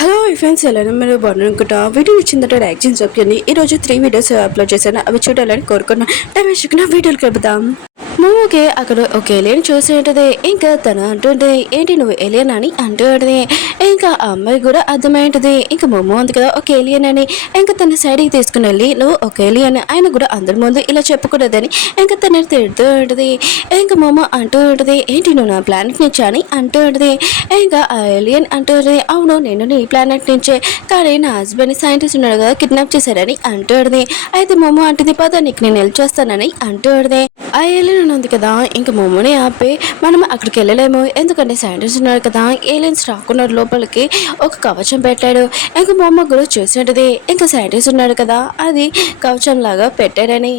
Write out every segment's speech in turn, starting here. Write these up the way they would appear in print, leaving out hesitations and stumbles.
Hello friends, ఎలా మీరు బాగున్నారనుకుంటా. Video నచ్చిందంటే లైక్ చేసి చెప్పండి. ఈరోజు 3 వీడియోస్ అప్లోడ్ చేశాను. అవి చూడాలని కోరుకున్నా. టైం వేసుకున్న వీడియోలు కలుపుదాం. మోమోకి అక్కడ ఒక ఏలియన్ చూసి ఉంటుంది. ఇంకా తను అంటుంది, ఏంటి నువ్వు ఏలియన్ అని అంటూ ఉంటుంది. ఇంకా ఆ అమ్మాయి కూడా అర్థమైంటుంది, ఇంకా మోమో ఉంది కదా ఒక ఏలియన్ అని. ఇంకా తన సైడ్కి తీసుకుని వెళ్ళి, నువ్వు ఒక ఏలియన్, ఆయన కూడా అందరి ముందు ఇలా చెప్పకూడదని ఇంకా తను తిడుతూ ఉంటుంది. ఇంకా మోమో అంటూ ఉంటుంది, ఏంటి నువ్వు నా ప్లానెట్ నుంచి అని అంటూ ఉంటుంది. ఇంకా ఆ ఏలియన్ అంటూ ఉంటుంది, అవును నేను నీ ప్లానెట్ నుంచే, కానీ నా హస్బెండ్ సైంటిస్ట్ ఉన్నాడు కదా కిడ్నాప్ చేశారని అంటూ ఉంటుంది. అయితే మోమో అంటుంది, పద నీకు నేను హెల్ప్ చేస్తానని అంటూ ఉంటుంది. ఆ ఏలియన్ ఉంది కదా, ఇంక మోమోని ఆపి మనం అక్కడికి వెళ్ళలేము, ఎందుకంటే సైంటిస్ట్ ఉన్నారు కదా, ఏలియన్స్ రాకున్నారు లోపలికి ఒక కవచం పెట్టాడు. ఇంకా మోమో కూడా చూసినట్టుది, ఇంకా సైంటిస్ట్ ఉన్నాడు కదా అది కవచం లాగా పెట్టాడని.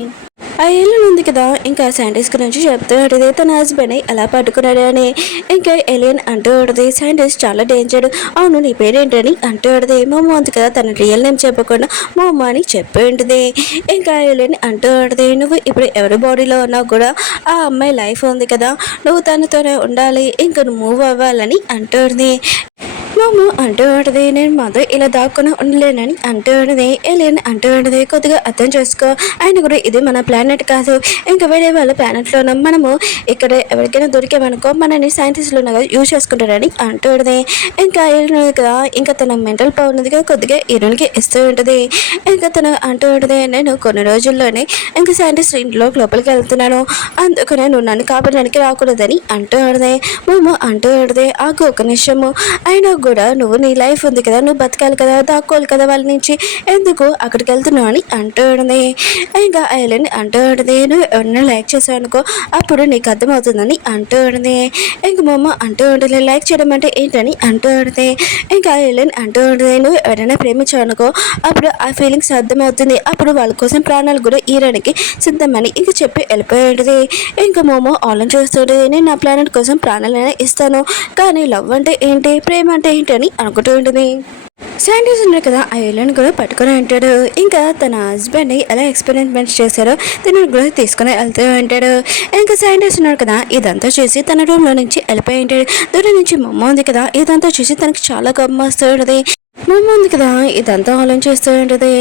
ఆ ఏలియన్ ఉంది కదా, ఇంకా సైంటిస్ట్ గురించి చెప్తూ ఉంటుంది, తన హస్బెండ్ ఎలా పట్టుకున్నాడు అని. ఇంకా ఏలియన్ అంటూ ఉంటుంది, సైంటిస్ట్ చాలా డేంజర్, అవును నీ పేరేంటని అంటూ ఉంటుంది. మోమో ఉంది కదా, తన రియల్ నేమ్ చెప్పకుండా మోమో అని చెప్పి ఉంటుంది. ఇంకా ఏలియన్ అంటూ ఉంటుంది, నువ్వు ఇప్పుడు ఎవరి బాడీలో ఉన్నావు కూడా ఆ అమ్మాయి లైఫ్ ఉంది కదా, నువ్వు తనతోనే ఉండాలి, ఇంకా నువ్వు మూవ్ అవ్వాలని అంటుంది. మోమో అంటూ ఉంటుంది, నేను మాతో ఇలా దాక్కుని ఉండలేనని అంటూ ఉంటుంది. ఏలియన్ అంటూ ఉంటుంది, కొద్దిగా అర్థం చేసుకో, ఆయన కూడా ఇది మన ప్లానెట్ కాదు, ఇంకా వేరే వాళ్ళ ప్లానెట్లోనూ మనము ఇక్కడ ఎవరికైనా దొరికామనుకో మనని సైంటిస్టులు ఉన్నగా యూజ్ చేసుకుంటారని అంటూ ఉంటుంది. ఇంకా ఏలియన్ కదా, ఇంకా తన మెంటల్ పవర్ ఉంది కదా కొద్దిగా హీరోయిన్కి ఇస్తూ ఉంటుంది. ఇంకా తను అంటూ ఉంటుంది, నేను కొన్ని రోజుల్లోనే ఇంకా సైంటిస్ట్ ఇంట్లో లోపలికి వెళ్తున్నాను, అందుకనే నువ్వు నన్ను కాపాడడానికి రాకూడదని అంటూ ఉంటుంది. మోమో అంటూ ఉంటుంది, ఆకు ఒక నిమిషము, అయినా కూడా నువ్వు నీ లైఫ్ ఉంది కదా, నువ్వు బతకాలి కదా, దాక్కోవాలి కదా వాళ్ళ నుంచి, ఎందుకు అక్కడికి వెళ్తున్నావు అని అంటూ ఉంటుంది. ఇంకా ఐలెన్ అంటూ ఉంటుంది, నువ్వు ఎవరైనా లైక్ చేసావు అనుకో అప్పుడు నీకు అర్థమవుతుందని అంటూ ఉంటుంది. ఇంక మమ్మ అంటూ ఉంటుంది, లైక్ చేయడం అంటే ఏంటని అంటూ ఉంటుంది. ఇంకా ఐలెన్ అంటూ ఉంటుంది, నువ్వు ఎవరైనా ప్రేమించావు అనుకో అప్పుడు ఆ ఫీలింగ్స్ అర్థమవుతుంది, అప్పుడు వాళ్ళ కోసం ప్రాణాలు కూడా ఈయడానికి సిద్ధమని ఇంక చెప్పి వెళ్ళిపోయి ఉంటుంది. ఇంకా మోమో ఆలోచన చేస్తుంటుంది, నేను నా ప్లానెట్ కోసం ప్రాణాలైనా ఇస్తాను, కానీ లవ్ అంటే ఏంటి, ప్రేమ అంటే ఏంటి అని అనుకుంటూ ఉంటుంది. సైంటిస్ట్ ఉన్నారు కదా, ఆ ఏలియన్ కూడా పట్టుకొని ఉంటాడు. ఇంకా తన హస్బెండ్ని ఎలా ఎక్స్పెరిమెంట్స్ చేశారో తన కూడా తీసుకుని వెళ్తూ ఉంటాడు. ఇంకా సైంటిస్ట్ ఉన్నారు కదా, ఇదంతా చూసి తన రూమ్లో నుంచి వెళ్ళిపోయి ఉంటాడు. దూరం నుంచి మమ్మ ఉంది కదా, ఇదంతా చూసి తనకి చాలా కోపం వస్తూ ఉంటుంది. మమ్మ ఉంది కదా, ఇదంతా ఆలోచిస్తూ ఉంటుంది,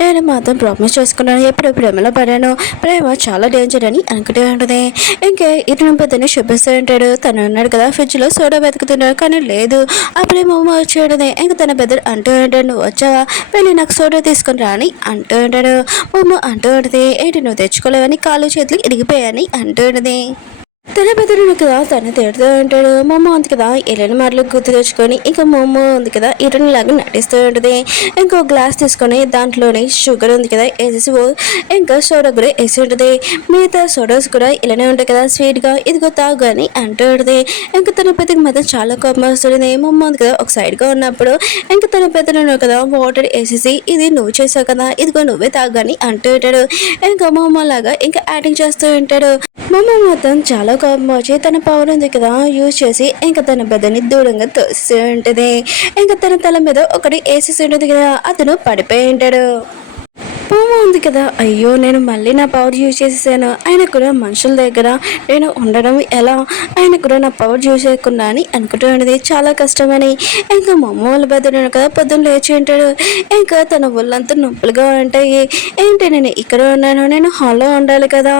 నేను మాత్రం ప్రామిస్ చేసుకున్నాను, ఎప్పుడు ప్రేమలో పడాను, ప్రేమ చాలా డేంజర్ అని అనుకుంటూ ఉంటుంది. ఇంకా ఇతను పెద్దని చూపిస్తూ ఉంటాడు. తను అన్నాడు కదా ఫ్రిడ్జ్లో సోడా వెతుకుతున్నాడు, కానీ లేదు, అప్పుడే మమ్మ వచ్చేది. ఇంకా తన పెద్ద అంటూ ఉంటాడు, నువ్వు వచ్చావా, వెళ్ళి నాకు సోడా తీసుకుని రా అని అంటూ ఉంటాడు. మమ్మ అంటూ ఉంటుంది, ఏంటి నువ్వు తెచ్చుకోలేవని, కాళ్ళు చేతులు ఇరిగిపోయాయని అంటూ ఉంటుంది. తన బెదరును కదా తను తిడుతూ ఉంటాడు. మమ్మ ఉంది కదా ఇరని మాటలు గుర్తు తెచ్చుకొని ఇంకా మమ్మ ఉంది కదా ఇరని లాగా నటిస్తూ ఉంటుంది. ఇంకో గ్లాస్ తీసుకొని దాంట్లోనే షుగర్ ఉంది కదా వేసేసి ఇంకా సోడా కూడా వేసి ఉంటుంది. మిగతా సోడాస్ కూడా ఇలానే ఉంటాయి కదా స్వీట్గా, ఇదిగో తాగు అని అంటూ ఉంటుంది. ఇంకా తన పెద్దకి మాత్రం చాలా కోపం వస్తుంది. మమ్మ ఉంది కదా ఒక సైడ్గా ఉన్నప్పుడు ఇంకా తన పెద్దను కదా వాటర్ వేసేసి, ఇది నువ్వు చేసావు కదా, ఇదిగో నువ్వే తాగు అని అంటూ ఉంటాడు. ఇంకా మమ్మ లాగా ఇంకా యాక్టింగ్ చేస్తూ ఉంటాడు. మమ్మ మొత్తం చాలా కోపం వచ్చి తన పవర్ ఉంది కదా యూజ్ చేసి ఇంకా తన బెదని దూరంగా తోసి ఉంటుంది. ఇంకా తన తల మీద ఒకటి వేసేసి ఉంటుంది కదా, అతను పడిపోయి ఉంటాడు. మమ్మ ఉంది కదా, అయ్యో నేను మళ్ళీ నా పవర్ యూజ్ చేసేసాను, ఆయన కూడా మనుషుల దగ్గర నేను ఉండడం ఎలా, ఆయన కూడా నా పవర్ యూజ్ చేయకుండా అని అనుకుంటూ ఉండేది, చాలా కష్టమని. ఇంకా మమ్మ వాళ్ళ బెదరు కదా పొద్దున్న లేచి ఉంటాడు. ఇంకా తన ఒళ్ళంతా నొప్పులుగా ఉంటాయి. ఏంటి నేను ఇక్కడ ఉన్నాను, నేను హాల్లో ఉండాలి కదా,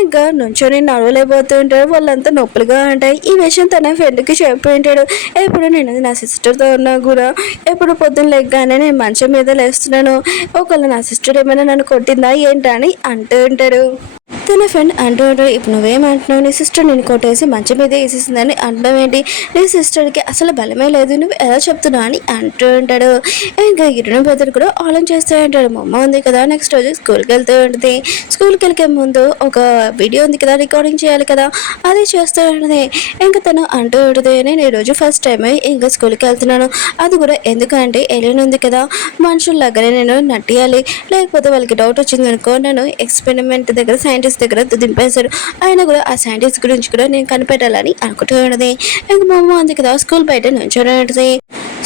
ఇంకా నుంచొని నడవలేకపోతూ ఉంటాడు, వాళ్ళంతా నొప్పులుగా ఉంటాయి. ఈ విషయం తన ఫ్రెండ్కి చెప్పి ఉంటాడు. ఎప్పుడు నేను నా సిస్టర్తో ఉన్నా కూడా ఎప్పుడు పొద్దున్న లెగ్గానే నేను మంచం మీద లేస్తున్నాను, ఒకవేళ నా సిస్టర్ ఏమైనా నన్ను కొట్టిందా ఏంటా అని అంటూ ఉంటాడు. తన ఫ్రెండ్ అంటూ ఉంటాడు, ఇప్పుడు నువ్వేమంటున్నావు, నీ సిస్టర్ నేను కొట్టేసి మంచం మీద వేసేసిందని అంటాం ఏంటి, నీ సిస్టర్కి అసలు బలమే లేదు, నువ్వు ఎలా చెప్తున్నావు అని అంటూ ఉంటాడు. ఇంకా ఇరుణ బెదరు కూడా ఆలోచన చేస్తూ ఉంటాడు. మమ్మ ఉంది కదా నెక్స్ట్ రోజు స్కూల్కి వెళ్తూ ఉంటుంది. స్కూల్కి వెళ్ళే ముందు ఒక వీడియో ఉంది కదా రికార్డింగ్ చేయాలి కదా, అది చేస్తూ ఉంటుంది. ఇంకా తను అంటూ ఉంటుంది, నేను ఈరోజు ఫస్ట్ టైం ఇంకా స్కూల్కి వెళ్తున్నాను, అది కూడా ఎందుకంటే ఏలియన్ ఉంది కదా మనుషుల్లాగానే నేను నటియాలి, లేకపోతే వాళ్ళకి డౌట్ వచ్చింది అనుకో నన్ను ఎక్స్పెరిమెంట్ దగ్గర సైంటిస్ట్ దగ్గర దింపేశారు, ఆయన కూడా ఆ సైంటిస్ట్ గురించి కూడా నేను కనిపెట్టాలని అనుకుంటూ ఉన్నది. ఇంకా మా అమ్మ ఉంది కదా స్కూల్ బయట నుంచోనది.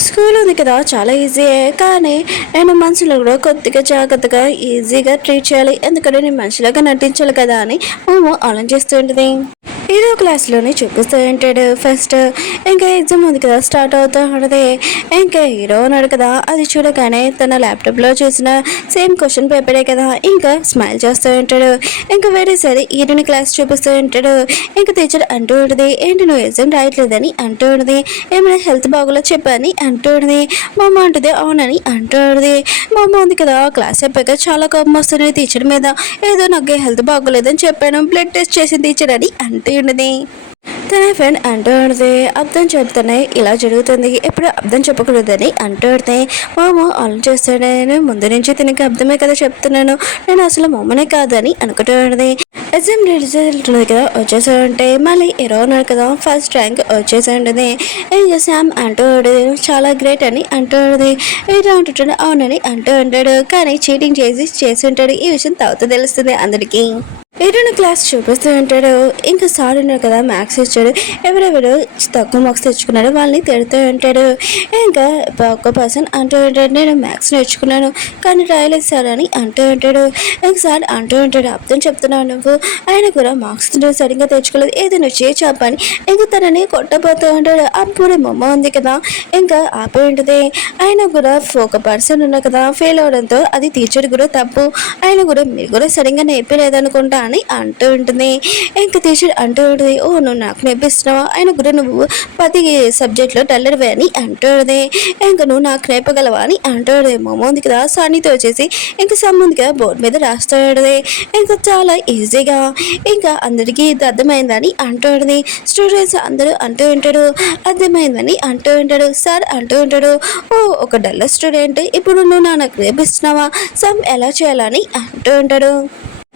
స్కూల్ ఉంది కదా చాలా ఈజీయే, కానీ నేను మనుషులు కూడా కొద్దిగా జాగ్రత్తగా ఈజీగా ట్రీట్ చేయాలి, ఎందుకంటే నేను మనుషులాగా నటించాలి కదా అని మేము ఆలోచిస్తూ ఉంటుంది. ఏదో క్లాస్లోనే చూపిస్తూ ఉంటాడు ఫస్ట్. ఇంకా ఎగ్జామ్ ఉంది కదా స్టార్ట్ అవుతూ ఉంటుంది. ఇంకా హీరో ఉన్నాడు కదా, అది చూడగానే తన ల్యాప్టాప్లో చూసిన సేమ్ క్వశ్చన్ పేపరే కదా, ఇంకా స్మైల్ చేస్తూ ఉంటాడు. ఇంకా వేరేసారి హీరోని క్లాస్ చూపిస్తూ ఉంటాడు. ఇంకా టీచర్ అంటూ ఉంటుంది, ఏంటి నువ్వు ఎగ్జామ్ రాయట్లేదని అంటూ ఉంటుంది. ఏమైనా హెల్త్ బాగోలో చెప్పని అంటూ ఉంటుంది. మా అమ్మ అంటుంది అవునని అంటూ ఉంటుంది. మా అమ్మ ఉంది కదా, క్లాస్ అయిపోయాక చాలా కోపం వస్తుంది టీచర్ మీద. ఏదో నాకు హెల్త్ బాగోలేదని చెప్పాను, బ్లడ్ టెస్ట్ చేసిన టీచర్ అని అంటూ ఉండదు. తన ఫ్రెండ్ అంటూ ఉంటుంది, అర్థం చెప్తానే ఇలా జరుగుతుంది, ఎప్పుడు అర్థం చెప్పకూడదని అంటూ ఉంటే మామ ఆలోచన చేస్తాడు. నేను ముందు నుంచి తినక అర్థమే కదా చెప్తున్నాను, నేను అసలు మమ్మనే కాదని అనుకుంటూ ఉంటుంది. ఎగ్జామ్ రిజల్ట్ ఉంది కదా వచ్చేసి ఉంటే మళ్ళీ హీరో ఉన్నాడు కదా ఫస్ట్ ర్యాంక్ వచ్చేసి ఉంటుంది. ఇంకా శామ్ అంటూ ఉండదు చాలా గ్రేట్ అని అంటూ ఉండదు. హీరో అంటుంటాడు అవునని అంటూ ఉంటాడు, కానీ చీటింగ్ చేసి ఉంటాడు. ఈ విషయం తర్వాత తెలుస్తుంది అందరికీ. ఏదైనా క్లాస్ చూపిస్తూ ఉంటాడు. ఇంకా సార్ ఉన్నాడు కదా మ్యాథ్స్ ఇచ్చాడు, ఎవరెవరు తక్కువ మార్క్స్ తెచ్చుకున్నాడో వాళ్ళని తిడుతూ ఉంటాడు. ఇంకా ఒక్క పర్సన్ అంటూ ఉంటాడు నేను మ్యాథ్స్ నేర్చుకున్నాను కానీ రాయలేదు సార్ అని అంటూ ఉంటాడు. ఇంకా సార్ అంటూ ఉంటాడు అర్థం చెప్తున్నావు నువ్వు, ఆయన కూడా మార్క్స్ సరిగ్గా తెచ్చుకోలేదు, ఏదో నువ్వు చెప్పని ఇంకా తనని కొట్టబోతూ ఉంటాడు. అప్పుడే మొమ్మ ఉంది కదా ఇంకా ఆపి ఉంటుంది. ఆయన కూడా ఒక పర్సన్ ఉన్నా కదా ఫెయిల్ అవడంతో అది టీచర్ కూడా తప్పు, ఆయన కూడా మీరు కూడా సరిగ్గా నేర్పలేదనుకుంటా అని అంటూ ఉంటుంది. ఇంకా టీచర్ అంటూ ఉంటుంది ఓ నువ్వు నాకు నేర్పిస్తున్నావా, ఆయన కూడా నువ్వు 10 సబ్జెక్ట్లో డల్లర్వే అని అంటూ ఉంటుంది. ఇంకా నువ్వు నాకు నేర్పగలవా అని అంటూ ఉంటుంది. మొమ్మంది కదా సానితో వచ్చేసి ఇంకా సంబంధిగా బోర్డు మీద రాస్తూ ఉంటుంది. ఇంకా చాలా ఈజీగా ఇంకా అందరికీ ఇది అర్థమైందని అంటూ ఉంటుంది. స్టూడెంట్స్ అందరూ అంటూ ఉంటాడు అర్థమైందని అంటూ ఉంటాడు. సార్ అంటూ ఉంటాడు ఓ ఒక డల్లర్ స్టూడెంట్ ఇప్పుడు నువ్వు నాకు నేర్పిస్తున్నావా, సమ్ ఎలా చేయాలని అంటూ ఉంటాడు.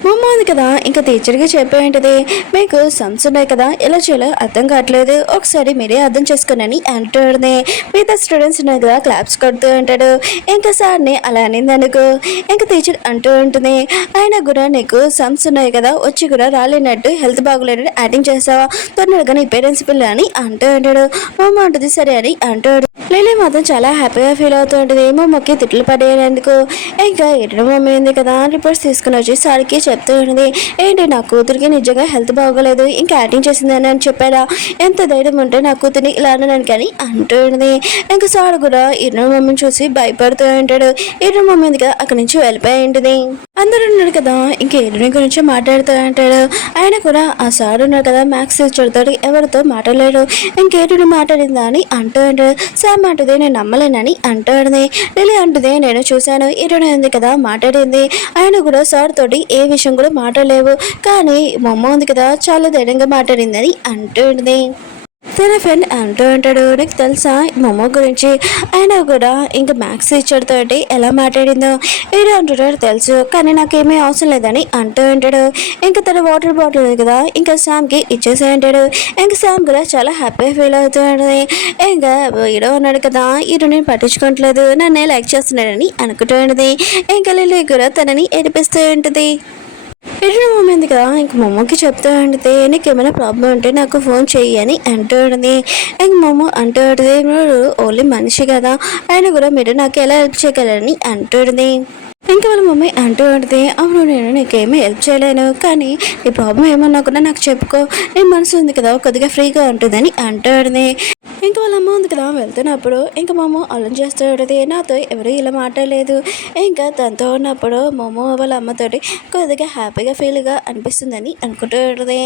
మమ్మ ఉంది కదా ఇంకా టీచర్కి చెప్పేంటిది మీకు సమ్స్ ఉన్నాయి కదా ఎలా చేయాలో అర్థం కావట్లేదు, ఒకసారి మీరే అర్థం చేసుకుని అంటుంది. మిగతా స్టూడెంట్స్ ఉన్నాయి కదా క్లాప్స్ కొడుతూ ఉంటాడు. ఇంకా సార్ని అలా అనింది అనుకో. ఇంకా టీచర్ అంటూ ఉంటుంది ఆయన కూడా నీకు సమ్స్ ఉన్నాయి కదా వచ్చి కూడా రాలేనట్టు హెల్త్ బాగోలేనట్టు యాక్టింగ్ చేస్తావా, తొందరగా నీ పేరెంట్స్ పిల్ల అని అంటూ ఉంటాడు. మమ్మ అంటుంది సరే అని అంటాడు. లిలీ మాత్రం చాలా హ్యాపీగా ఫీల్ అవుతూ ఉంటుంది మమ్మకి తిట్లు పడేందుకు. ఇంకా ఎన్నో మమ్మీ ఉంది కదా రిపోర్ట్స్ తీసుకుని వచ్చి సార్కి చెప్తూ ఉంది ఏంటి నా కూతురికి నిజంగా హెల్త్ బాగోలేదు ఇంకా యాక్టింగ్ చేసిందని అని చెప్పాడా, ఎంత ధైర్యం ఉంటే నా కూతురిని ఇలా అన్నాను కానీ అంటూ ఉంది. ఇంకా సార్ కూడా ఎన్నో మమ్మీని చూసి భయపడుతూ ఉంటాడు. ఎన్నో మమ్మీ ఉంది కదా అక్కడి నుంచి వెళ్ళిపోయి ఉంటుంది. అందరూ ఉన్నాడు కదా ఇంకా ఎన్నో గురించి మాట్లాడుతూ ఉంటాడు. ఆయన కూడా ఆ సార్ ఉన్నాడు కదా మ్యాథ్స్ టీచర్తో ఎవరితో మాట్లాడలేడు, ఇంకేటో మాట్లాడిందా అని అంటూ ఉంటాడు. సామ్ అంటుంది నేను నమ్మలేనని అంటాడు. లిలీ అంటుంది నేను చూశాను ఇరవై ఉంది కదా మాట్లాడింది, ఆయన కూడా సార్ తోటి ఏ విషయం కూడా మాట్లాడలేవు కానీ మా అమ్మ ఉంది కదా చాలా ధైర్యంగా మాట్లాడిందని అంటుంది. తన ఫ్రెండ్ అంటూ ఉంటాడు నీకు తెలుసా మొమ్మ గురించి, ఆయన కూడా ఇంకా మ్యాథ్స్ టీచర్తో ఎలా మాట్లాడిందో. ఏదో అంటున్నాడు తెలుసు కానీ నాకేమీ అవసరం లేదని అంటూ ఉంటాడు. ఇంకా తన వాటర్ బాటిల్ ఉంది కదా ఇంకా శామ్కి ఇచ్చేసి ఉంటాడు. ఇంకా శామ్ కూడా చాలా హ్యాపీగా ఫీల్ అవుతూ ఉంటుంది. ఇంకా హీరో ఉన్నాడు కదా హీరో నేను పట్టించుకోవట్లేదు నన్నే లైక్ చేస్తున్నాడని అనుకుంటూ ఉంటుంది. ఇంకా లిల్లీ కూడా తనని ఏడిపిస్తూ ఉంటుంది. ఎన్నో మమ్మీ కదా ఇంక మమ్మకి చెప్తూ ఉంటుంది నీకేమైనా ప్రాబ్లం ఉంటే నాకు ఫోన్ చెయ్యి అని అంటూ ఉంటుంది. ఇంక మమ్మ అంటూ ఉంటుంది మీరు ఓన్లీ మనిషి కదా ఆయన కూడా మీరు నాకు ఎలా హెల్ప్ చేయగలరని అంటుంది. ఇంకా వాళ్ళ మమ్మీ అంటూ ఉంటుంది అవును నేను నీకేమీ హెల్ప్ చేయలేను కానీ నీ ప్రాబ్లం ఏమన్నా కూడా నాకు చెప్పుకో, నీ మనసు ఉంది కదా కొద్దిగా ఫ్రీగా ఉంటుందని అంటుంది. ఇంకా వాళ్ళ అమ్మ ఉంది కదా వెళ్తున్నప్పుడు ఇంకా మమ్మ అల్లం చేస్తూ ఉంటుంది నాతో ఎవరు ఇలా మాట్లాడలేదు. ఇంకా తనతో ఉన్నప్పుడు మమ్మ వాళ్ళ అమ్మతోటి కొద్దిగా హ్యాపీగా ఫీల్గా అనిపిస్తుందని అనుకుంటూ ఉంటుంది.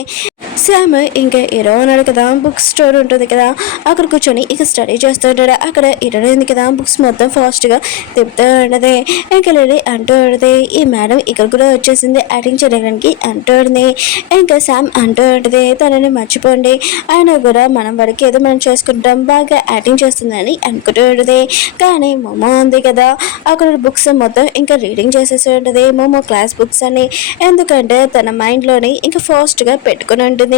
శామ్ ఇంకా హీరో ఉన్నాడు కదా బుక్ స్టోర్ ఉంటుంది కదా అక్కడ కూర్చొని ఇక స్టడీ చేస్తూ ఉంటాడు. అక్కడ హీరో ఉంది కదా బుక్స్ మొత్తం ఫాస్ట్గా తిప్పుతూ ఉండదు. ఇంకా లేడీ అంటూ ఉంటుంది ఈ మేడం ఇక్కడ కూడా వచ్చేసింది యాక్టింగ్ చేయడానికి అంటూ ఉంటుంది. ఇంకా శామ్ అంటూ ఉంటుంది తనని మర్చిపోండి ఆయన కూడా మనం వరకు ఏదో మనం చేసుకుంటాం బాగా యాక్టింగ్ చేస్తుందని అనుకుంటూ ఉంటుంది. కానీ మొమ్మ ఉంది కదా అక్కడ బుక్స్ మొత్తం ఇంకా రీడింగ్ చేసేసి ఉంటుంది మొమ్మ క్లాస్ బుక్స్ అని, ఎందుకంటే తన మైండ్లోని ఇంకా ఫాస్ట్గా పెట్టుకుని ఉంటుంది.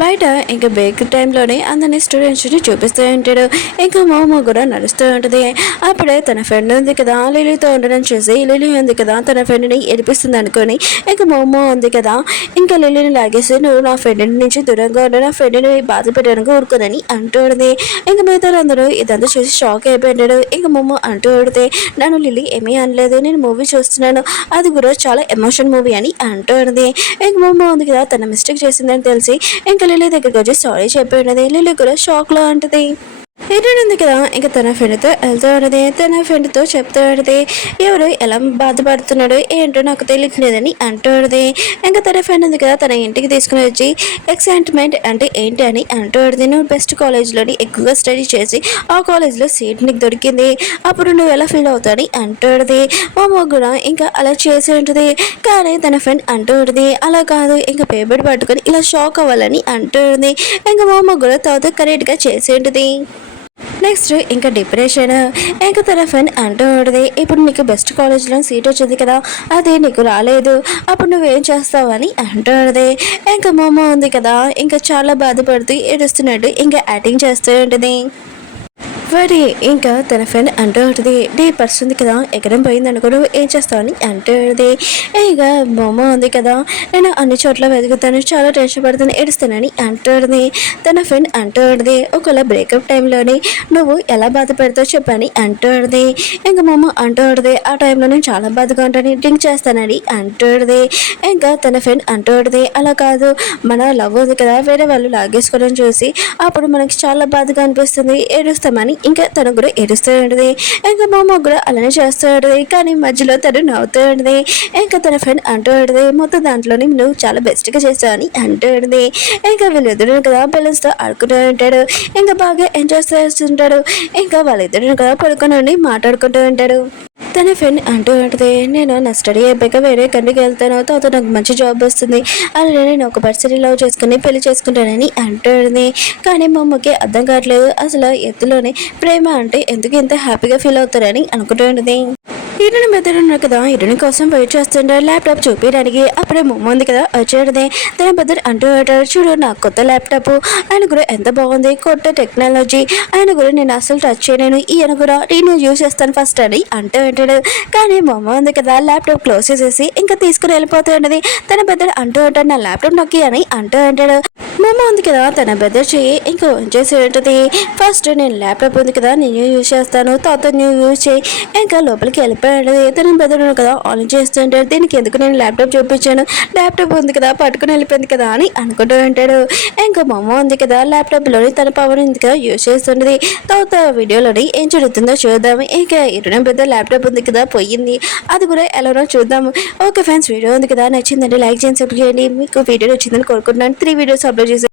బయట ఇంకా బ్రేక్ టైంలోనే అందరినీ స్టూడెంట్స్ని చూపిస్తూ ఉంటాడు. ఇంకా మోమో కూడా నడుస్తూ ఉంటుంది. అప్పుడే తన ఫ్రెండ్ ఉంది కదా లిలీతో ఉండడం చూసి లిలీ ఉంది కదా తన ఫ్రెండ్ని ఏడిపిస్తుంది అనుకొని ఇంకా మోమో ఉంది కదా ఇంకా లిలీని లాగేసి నువ్వు నా ఫ్రెండ్ నుంచి దూరంగా ఉండి నా ఫ్రెండ్ని బాధ పెట్టడానికి ఊరుకోదని అంటుంది. ఇంకా మిగతా అందరూ ఇదంతా చూసి షాక్ అయిపోయాడు. ఇంకా మోమో అంటూ ఉడితే నన్ను లిలీ ఏమీ అనలేదు నేను మూవీ చూస్తున్నాను అది కూడా చాలా ఎమోషన్ మూవీ అని అంటుంది. ఇంక మోమో ఉంది కదా తన మిస్టేక్ చేసిందని తెలిసి ఇంకా లిల్లీ దగ్గరికి వచ్చి సారీ చెప్పి ఉన్నది. లిల్లీ కూడా షాక్ లో ఉంటుంది. ఏంటంటుంది కదా ఇంకా తన ఫ్రెండ్తో వెళ్తూ ఉన్నది. తన ఫ్రెండ్తో చెప్తూ ఉన్నది ఎవరు ఎలా బాధపడుతున్నాడు ఏంటో నాకు తెలియట్లేదని అంటూ ఉన్నది. ఇంకా తన ఫ్రెండ్ ఉంది కదా తన ఇంటికి తీసుకుని వచ్చి ఎక్సైట్మెంట్ అంటే ఏంటి అని అంటూ ఉన్నది. నువ్వు బెస్ట్ కాలేజ్లోని ఎక్కువగా స్టడీ చేసి ఆ కాలేజ్లో సీట్ నీకు దొరికింది, అప్పుడు నువ్వు ఎలా ఫీల్ అవుతావని అంటూ ఉన్నది. మా కూడా ఇంకా అలా చేసి ఉంటుంది. కానీ తన ఫ్రెండ్ అంటూ ఉన్నది అలా కాదు ఇంకా పేపర్ పట్టుకొని ఇలా షాక్ అవ్వాలని అంటూ ఉన్నది. ఇంకా మా కూడా తర్వాత కరెక్ట్గా చేసి ఉంటుంది. నెక్స్ట్ ఇంకా డిప్రెషన్. ఇంకా తన ఫ్రెండ్ అంటూ ఉంటుంది ఇప్పుడు నీకు బెస్ట్ కాలేజ్లో సీట్ వచ్చింది కదా అది నీకు రాలేదు, అప్పుడు నువ్వేం చేస్తావు అని అంటూ ఉంటుంది. ఇంకా మామ ఉంది కదా ఇంకా చాలా బాధపడుతూ ఏడుస్తున్నట్టు ఇంకా యాక్టింగ్ చేస్తూ ఉంటుంది. వాడి ఇంకా తన ఫ్రెండ్ అంటూ ఉంటుంది నీ పర్స్ ఉంది కదా ఎక్కడం పోయింది అనుకో నువ్వు ఏం చేస్తావు అని అంటూ ఉంటుంది. ఇక బొమ్మ ఉంది కదా నేను అన్ని చోట్ల వెతుకుతాను చాలా టెన్షన్ పడుతాను ఏడుస్తానని అంటూ ఉంటుంది. తన ఫ్రెండ్ అంటూ ఉంటుంది ఒకవేళ బ్రేకప్ టైంలోని నువ్వు ఎలా బాధపడతావు చెప్పని అంటూ ఉంటుంది. ఇంకా బొమ్మ అంటూ ఉంటుంది ఆ టైంలో నేను చాలా బాధగా ఉంటాను డ్రింక్ చేస్తానని అంటూ ఉంటుంది. ఇంకా తన ఫ్రెండ్ అంటూ ఉంటుంది అలా కాదు మన లవ్ ఉంది కదా వేరే వాళ్ళు లాగేసుకోవడం చూసి అప్పుడు మనకి చాలా బాధగా అనిపిస్తుంది ఏడుస్తామని ఇంకా తను కూడా ఏడుస్తూ ఉంటుంది. ఇంకా మామ కూడా అలానే చేస్తూ ఉంటుంది. కానీ మధ్యలో తను నవ్వుతూ ఉంటుంది. ఇంకా తన ఫ్రెండ్ అంటూ ఉంటుంది మొత్తం దాంట్లోని నువ్వు చాలా బెస్ట్గా చేస్తావు అని అంటూ ఉంటుంది. ఇంకా వీళ్ళిద్దరు కదా బెలూన్స్తో ఆడుకుంటూ ఉంటాడు. ఇంకా బాగా ఎంజాయ్ చేస్తుంటాడు. ఇంకా వాళ్ళిద్దరు కదా పడుకొని మాట్లాడుకుంటూ ఉంటాడు. తన ఫ్రెండ్ అంటూ ఉంటుంది నేను నా స్టడీ అయిపోయాక వేరే కంట్రీకి వెళ్తాను తర్వాత నాకు మంచి జాబ్ వస్తుంది అలానే నేను ఒక పర్సన్ లవ్ చేసుకుని పెళ్లి చేసుకుంటానని అంటుంది. కానీ మా అమ్మకి అర్థం కావట్లేదు అసలు ఎత్తులోనే ప్రేమ అంటే ఎందుకు ఇంత హ్యాపీగా ఫీల్ అవుతారని అనుకుంటూ ఉంటుంది. ఇరుని బెదరున్నా కదా ఇరుని కోసం వెయిట్ చేస్తుండే ల్యాప్టాప్ చూపించడానికి అప్పుడే మొమ్మ ఉంది కదా వచ్చేది. తన బెదర్ అంటూ ఉంటాడు చూడు నా కొత్త ల్యాప్టాప్ ఆయన కూడా ఎంత బాగుంది కొత్త టెక్నాలజీ ఆయన కూడా నేను అసలు టచ్ చేయలేను ఈయన కూడా నేను యూజ్ చేస్తాను ఫస్ట్ అని అంటూ ఉంటాడు. కానీ మొమ్మ ఉంది కదా ల్యాప్టాప్ క్లోజ్ చేసేసి ఇంకా తీసుకుని వెళ్ళిపోతూ ఉంటుంది. తన బెదర్ అంటూ ఉంటాడు నా ల్యాప్టాప్ నొక్కి అని అంటూ ఉంటాడు. మొమ్మ ఉంది కదా తన బెదర్ చేయి ఇంకా చేసి ఉంటుంది ఫస్ట్ నేను ల్యాప్టాప్ ఉంది కదా నేను యూజ్ చేస్తాను తర్వాత నువ్వు యూజ్ చేయి ఇంకా లోపలికి వెళ్ళిపోయాడు. తన బెదర్ కదా ఆన్ చేస్తుంటాడు దీనికి ఎందుకు నేను ల్యాప్టాప్ చూపించాను ల్యాప్టాప్ ఉంది కదా పట్టుకుని వెళ్ళిపోయింది కదా అని అనుకుంటూ ఉంటాడు. ఇంకా మొమ్మ ఉంది కదా ల్యాప్టాప్లోని తన పవర్ ఉంది కదా యూజ్ చేస్తుంటుంది. తర్వాత వీడియోలోని ఏం జరుగుతుందో చూద్దాము. ఇంకా ఇరుని పెద్ద ల్యాప్టాప్ ఉంది కదా పోయింది అది కూడా ఎలానో చూద్దాము. ఓకే ఫ్రెండ్స్ వీడియో ఉంది కదా నచ్చిందండి లైక్ చేయండి సబ్స్క్రైబ్ చేయండి. మీకు వీడియో నచ్చిందని కోరుకుంటున్నాను 3 వీడియోస్ అప్లోడ్